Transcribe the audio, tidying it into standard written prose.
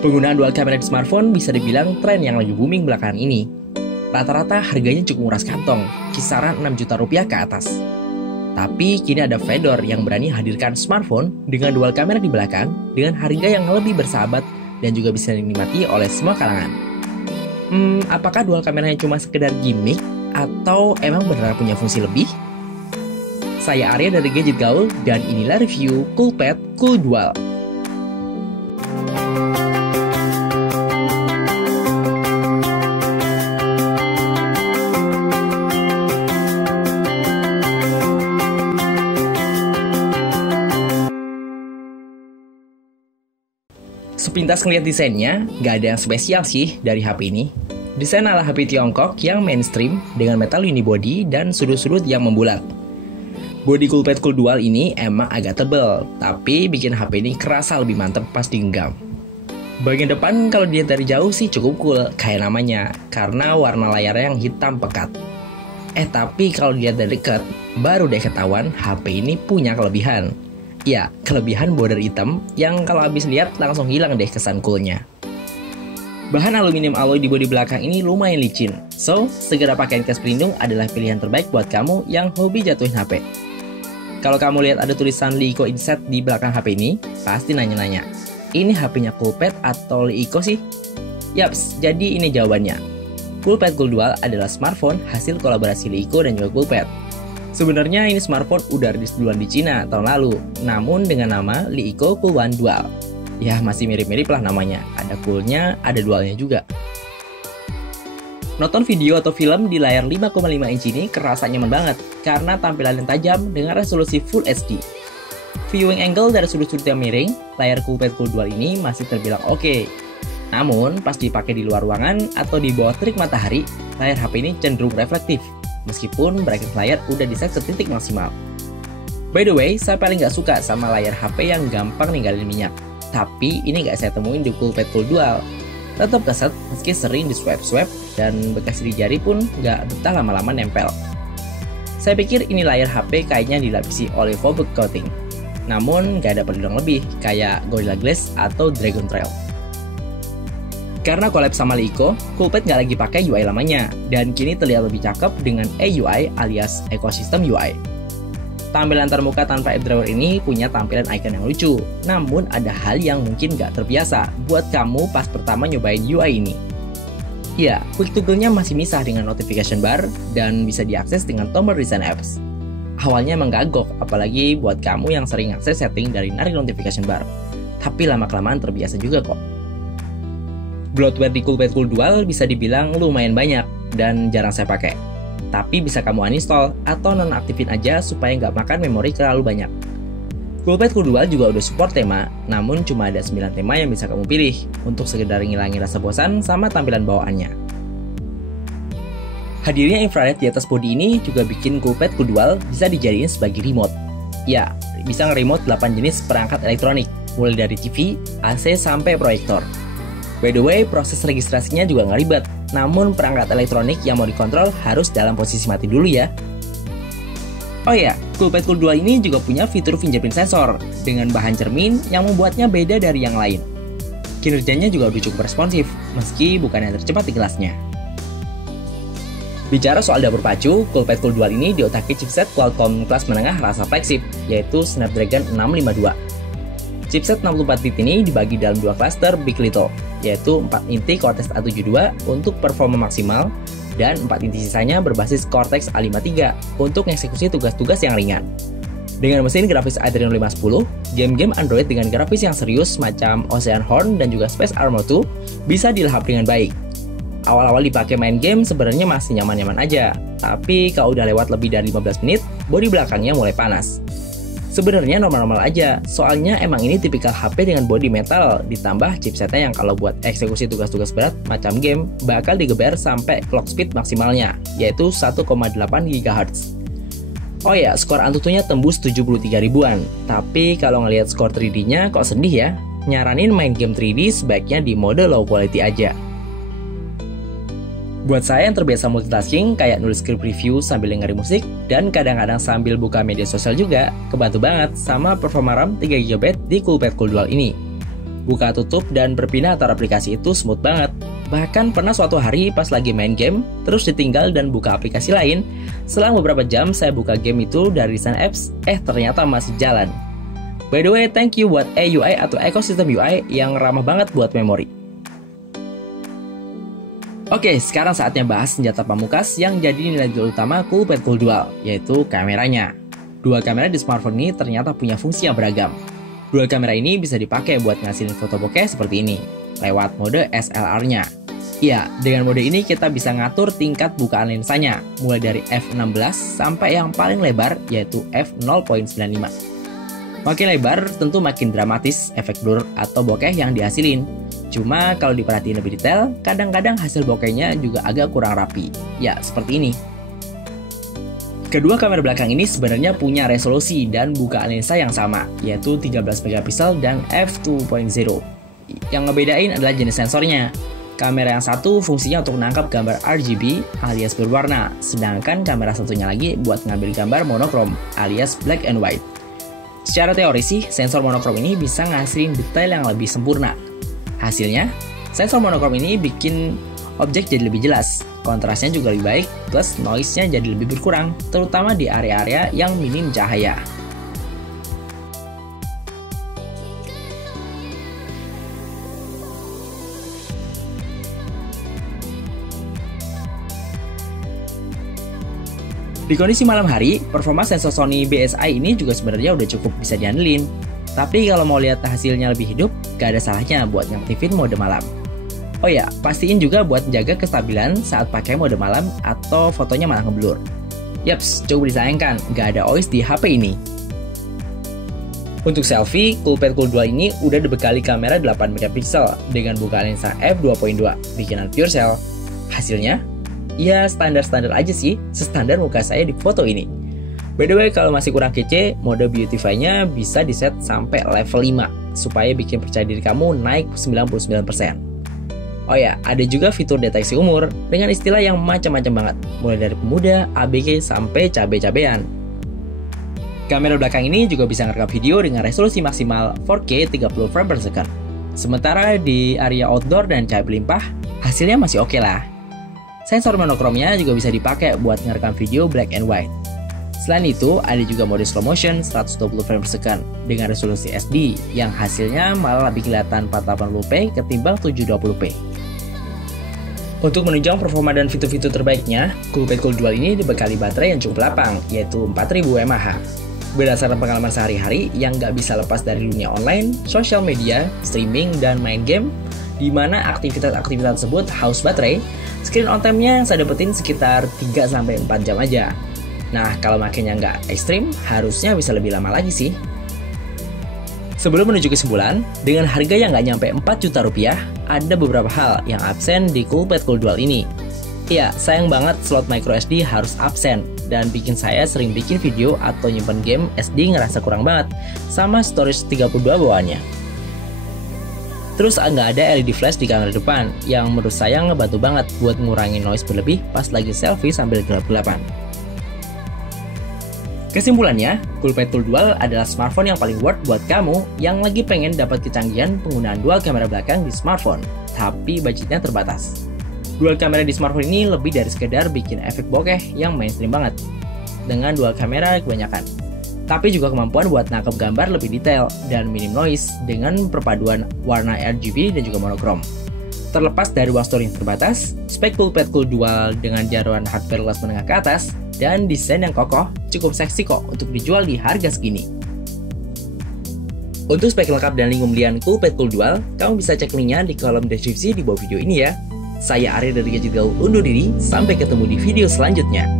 Penggunaan dual camera di smartphone bisa dibilang tren yang lagi booming belakangan ini. Rata-rata harganya cukup nguras kantong, kisaran 6 juta rupiah ke atas. Tapi kini ada vendor yang berani hadirkan smartphone dengan dual kamera di belakang dengan harga yang lebih bersahabat dan juga bisa dinikmati oleh semua kalangan. Apakah dual kameranya cuma sekedar gimmick atau emang beneran punya fungsi lebih? Saya Arya dari Gadget Gaul dan inilah review Coolpad Cool Dual. Sepintas ngeliat desainnya, gak ada yang spesial sih dari HP ini. Desain ala HP Tiongkok yang mainstream dengan metal unibody dan sudut-sudut yang membulat. Bodi Coolpad Cool Dual ini emang agak tebal, tapi bikin HP ini kerasa lebih mantep pas digenggam. Bagian depan kalau dilihat dari jauh sih cukup cool, kayak namanya, karena warna layarnya yang hitam pekat. Tapi kalau dilihat dari dekat, baru deh ketahuan HP ini punya kelebihan. Ya, kelebihan border hitam yang kalau habis lihat langsung hilang deh kesan coolnya. Bahan aluminium alloy di bodi belakang ini lumayan licin, so segera pakaiin case pelindung adalah pilihan terbaik buat kamu yang hobi jatuhin HP. Kalau kamu lihat ada tulisan Liiko Inset di belakang HP ini, pasti nanya-nanya, ini HP-nya Coolpad atau Liiko sih? Yaps, jadi ini jawabannya. Coolpad Cool Dual adalah smartphone hasil kolaborasi Liiko dan juga Coolpad. Sebenarnya ini smartphone udah rilis duluan di Cina tahun lalu, namun dengan nama Liiko Cool One Dual. Ya masih mirip-mirip lah namanya, ada coolnya, ada dualnya juga. Nonton video atau film di layar 5,5 inch ini kerasa nyaman banget karena tampilan yang tajam dengan resolusi Full HD. Viewing angle dari sudut-sudut yang miring, layar Coolpad Cool Dual ini masih terbilang oke. Namun, pas dipakai di luar ruangan atau di bawah terik matahari, layar HP ini cenderung reflektif, meskipun brightness layar udah di-set ke titik maksimal. By the way, saya paling gak suka sama layar HP yang gampang ninggalin minyak. Tapi ini gak saya temuin di Coolpad Cool Dual. Tetap keset meski sering di swipe-swipe dan bekas di jari pun gak betah lama-lama nempel. Saya pikir ini layar HP kayaknya dilapisi oleh fabric coating. Namun gak ada perlindungan lebih kayak Gorilla Glass atau Dragon Trail. Karena collab sama Liiko, Coolpad gak lagi pakai UI lamanya dan kini terlihat lebih cakep dengan EUI alias Ecosystem UI. Tampilan termuka tanpa app drawer ini punya tampilan icon yang lucu, namun ada hal yang mungkin gak terbiasa buat kamu pas pertama nyobain UI ini. Ya, quick toggle-nya masih misah dengan notification bar dan bisa diakses dengan tombol recent apps. Awalnya emang gagok, apalagi buat kamu yang sering akses setting dari narik notification bar. Tapi lama-kelamaan terbiasa juga kok. Bloatware di Coolpad Cool Dual bisa dibilang lumayan banyak dan jarang saya pakai. Tapi bisa kamu uninstall atau nonaktifin aja supaya nggak makan memori terlalu banyak. Coolpad Cool Dual juga udah support tema, namun cuma ada 9 tema yang bisa kamu pilih untuk sekedar ngilangin rasa bosan sama tampilan bawaannya. Hadirnya infrared di atas bodi ini juga bikin Coolpad Cool Dual bisa dijadiin sebagai remote. Ya, bisa nge-remote 8 jenis perangkat elektronik, mulai dari TV, AC, sampai proyektor. By the way, proses registrasinya juga nggak ribet, namun perangkat elektronik yang mau dikontrol harus dalam posisi mati dulu ya. Oh ya, Coolpad Cool Dual ini juga punya fitur fingerprint sensor dengan bahan cermin yang membuatnya beda dari yang lain. Kinerjanya juga udah cukup responsif, meski bukan yang tercepat di kelasnya. Bicara soal dapur pacu, Coolpad Cool Dual ini diotaki chipset Qualcomm kelas menengah rasa flagship, yaitu Snapdragon 652. Chipset 64-bit ini dibagi dalam dua klaster Big Little, yaitu 4 inti Cortex A72 untuk performa maksimal, dan 4 inti sisanya berbasis Cortex A53 untuk mengeksekusi tugas-tugas yang ringan. Dengan mesin grafis Adreno 510, game-game Android dengan grafis yang serius macam Oceanhorn dan juga Space Armor 2 bisa dilahap dengan baik. Awal-awal dipakai main game sebenarnya masih nyaman-nyaman aja, tapi kalau udah lewat lebih dari 15 menit, bodi belakangnya mulai panas. Sebenarnya normal-normal aja, soalnya emang ini tipikal HP dengan bodi metal, ditambah chipsetnya yang kalau buat eksekusi tugas-tugas berat macam game, bakal digeber sampai clock speed maksimalnya, yaitu 1,8 GHz. Oh ya, skor Antutunya tembus 73 ribuan, tapi kalau ngelihat skor 3D-nya kok sedih ya, nyaranin main game 3D sebaiknya di mode low quality aja. Buat saya yang terbiasa multitasking kayak nulis skrip review sambil dengerin musik dan kadang-kadang sambil buka media sosial juga, kebantu banget sama performa RAM 3GB di Coolpad Cool Dual ini. Buka tutup dan berpindah antar aplikasi itu smooth banget. Bahkan pernah suatu hari pas lagi main game, terus ditinggal dan buka aplikasi lain. Selang beberapa jam saya buka game itu dari Design Apps, ternyata masih jalan. By the way, thank you buat EUI atau ekosistem UI yang ramah banget buat memori. Oke, sekarang saatnya bahas senjata pamungkas yang jadi nilai jual utama Coolpad Cool Dual, yaitu kameranya. Dua kamera di smartphone ini ternyata punya fungsi yang beragam. Dua kamera ini bisa dipakai buat ngasilin foto bokeh seperti ini, lewat mode SLR-nya. Ya, dengan mode ini kita bisa ngatur tingkat bukaan lensanya, mulai dari f16 sampai yang paling lebar, yaitu f0.95. Makin lebar, tentu makin dramatis efek blur atau bokeh yang dihasilin. Cuma kalau diperhatiin lebih detail, kadang-kadang hasil bokehnya juga agak kurang rapi. Ya, seperti ini. Kedua kamera belakang ini sebenarnya punya resolusi dan bukaan lensa yang sama, yaitu 13 megapiksel dan f2.0. Yang ngebedain adalah jenis sensornya. Kamera yang satu fungsinya untuk menangkap gambar RGB alias berwarna, sedangkan kamera satunya lagi buat ngambil gambar monokrom alias black and white. Secara teori sih, sensor monokrom ini bisa ngasilin detail yang lebih sempurna. Hasilnya, sensor monokrom ini bikin objek jadi lebih jelas, kontrasnya juga lebih baik, plus noise-nya jadi lebih berkurang, terutama di area-area yang minim cahaya. Di kondisi malam hari, performa sensor Sony BSI ini juga sebenarnya udah cukup bisa diandelin. Tapi kalau mau lihat hasilnya lebih hidup, gak ada salahnya buat ngaktifin mode malam. Oh ya, pastiin juga buat jaga kestabilan saat pakai mode malam atau fotonya malah ngeblur. Yaps, cukup disayangkan, gak ada OIS di HP ini. Untuk selfie, Coolpad Cool Dual ini udah dibekali kamera 8 megapiksel dengan bukaan lensa f2.2 bikinan PureCell. Hasilnya, ya standar-standar aja sih, sestandar muka saya di foto ini. By the way, kalau masih kurang kece, mode Beautify-nya bisa diset sampai level 5 supaya bikin percaya diri kamu naik 99%. Oh ya, ada juga fitur deteksi umur dengan istilah yang macam-macam banget, mulai dari pemuda, ABG, sampai cabe-cabean. Kamera belakang ini juga bisa ngerekam video dengan resolusi maksimal 4K 30 frame per second. Sementara di area outdoor dan cahaya berlimpah, hasilnya masih oke lah. Sensor monokromnya juga bisa dipakai buat ngerekam video black and white. Selain itu, ada juga mode slow motion 120 frame per second dengan resolusi SD yang hasilnya malah lebih kelihatan 480p ketimbang 720p. Untuk menunjang performa dan fitur-fitur terbaiknya, Coolpad Cool Dual ini dibekali baterai yang cukup lapang, yaitu 4000 mAh. Berdasarkan pengalaman sehari-hari yang nggak bisa lepas dari dunia online, sosial media, streaming, dan main game, di mana aktivitas-aktivitas tersebut haus baterai, screen on time-nya yang saya dapetin sekitar 3-4 jam aja. Nah, kalau makanya nggak ekstrim, harusnya bisa lebih lama lagi sih. Sebelum menuju kesimpulan, dengan harga yang nggak nyampe 4 juta rupiah, ada beberapa hal yang absen di Coolpad Cool Dual ini. Iya, sayang banget slot microSD harus absen, dan bikin saya sering bikin video atau nyimpen game SD ngerasa kurang banget, sama storage 32 bawaannya. Terus nggak ada LED flash di kamera depan, yang menurut saya ngebantu banget buat ngurangin noise berlebih pas lagi selfie sambil gelap-gelapan. Kesimpulannya, Coolpad Cool Dual adalah smartphone yang paling worth buat kamu yang lagi pengen dapat kecanggihan penggunaan dual kamera belakang di smartphone, tapi budgetnya terbatas. Dual kamera di smartphone ini lebih dari sekedar bikin efek bokeh yang mainstream banget, dengan dual kamera kebanyakan. Tapi juga kemampuan buat nangkep gambar lebih detail dan minim noise dengan perpaduan warna RGB dan juga monokrom. Terlepas dari uang store yang terbatas, spek Coolpad Cool Dual dengan jaruan hardware kelas menengah ke atas dan desain yang kokoh cukup seksi kok untuk dijual di harga segini. Untuk spek lengkap dan link pembelian Coolpad Cool Dual, kamu bisa cek linknya di kolom deskripsi di bawah video ini ya. Saya Arya dari Gadget Gaul undur diri, sampai ketemu di video selanjutnya.